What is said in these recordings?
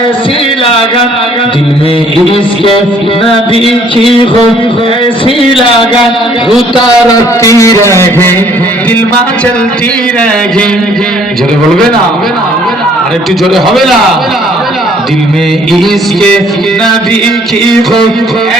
ایسی لگت دل میں اس کے نبی کی خود ایسی لگت اترتی رہ گئی دل ماں چلتی رہ گئی جرے بولوے نا আরে একটু জোরে হবে না দিল মে ইসকে নবী কি খুব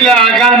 لگت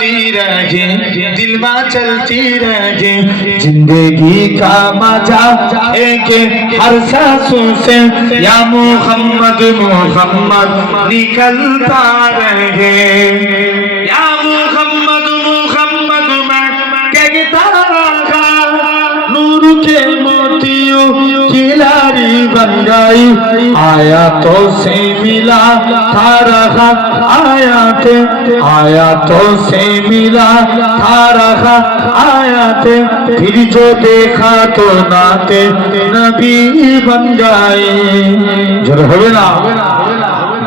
چلتی رہ گے دل ماں چلتی رہ گے زندگی کا مزہ ایک ہر سانسوں سے، یا محمد محمد نکلتا رہے۔ یا محمد محمد، میں کہتا رہا نور کے موتیوں کی নাই আয়াত সে মিলা তারা হাত আয়াতে, আয়াত সে মিলা তারা হাত আয়াতে ফির জো দেখা তো নাতে, নবী বন গায়ে জোর হবে না?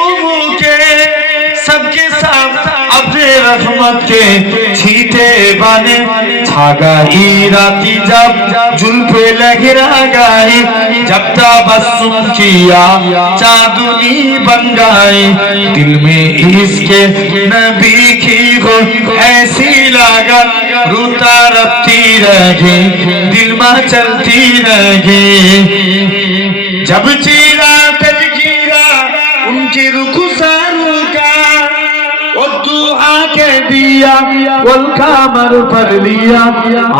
منہ کے سب کے ساتھ عبد رحمت کے چھیتے بانے چھا گئی راتی جب جل پہ لگ رہ گائی جب تا بس سن کیا، چاندنی بن گائی دل میں اس کے نبی کی ہو ایسی لگا روتا رکھتی رہ گی دل ماں چلتی رہ گی جب چیراتے ذکر گزاروں کا والدعا کے دیا والکامر پر لیا۔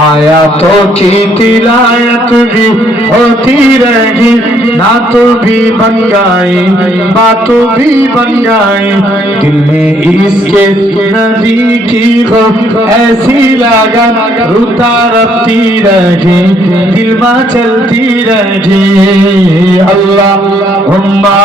آیا تو کی تلایت بھی ہوتی رہ گی نہ تو بھی بن گئی باتوں بھی بن گئی دل میں اس کے نبی کی خوب ایسی لگا روتا رکھتی رہ گی دل میں چلتی رہ گی اللہ ہمہ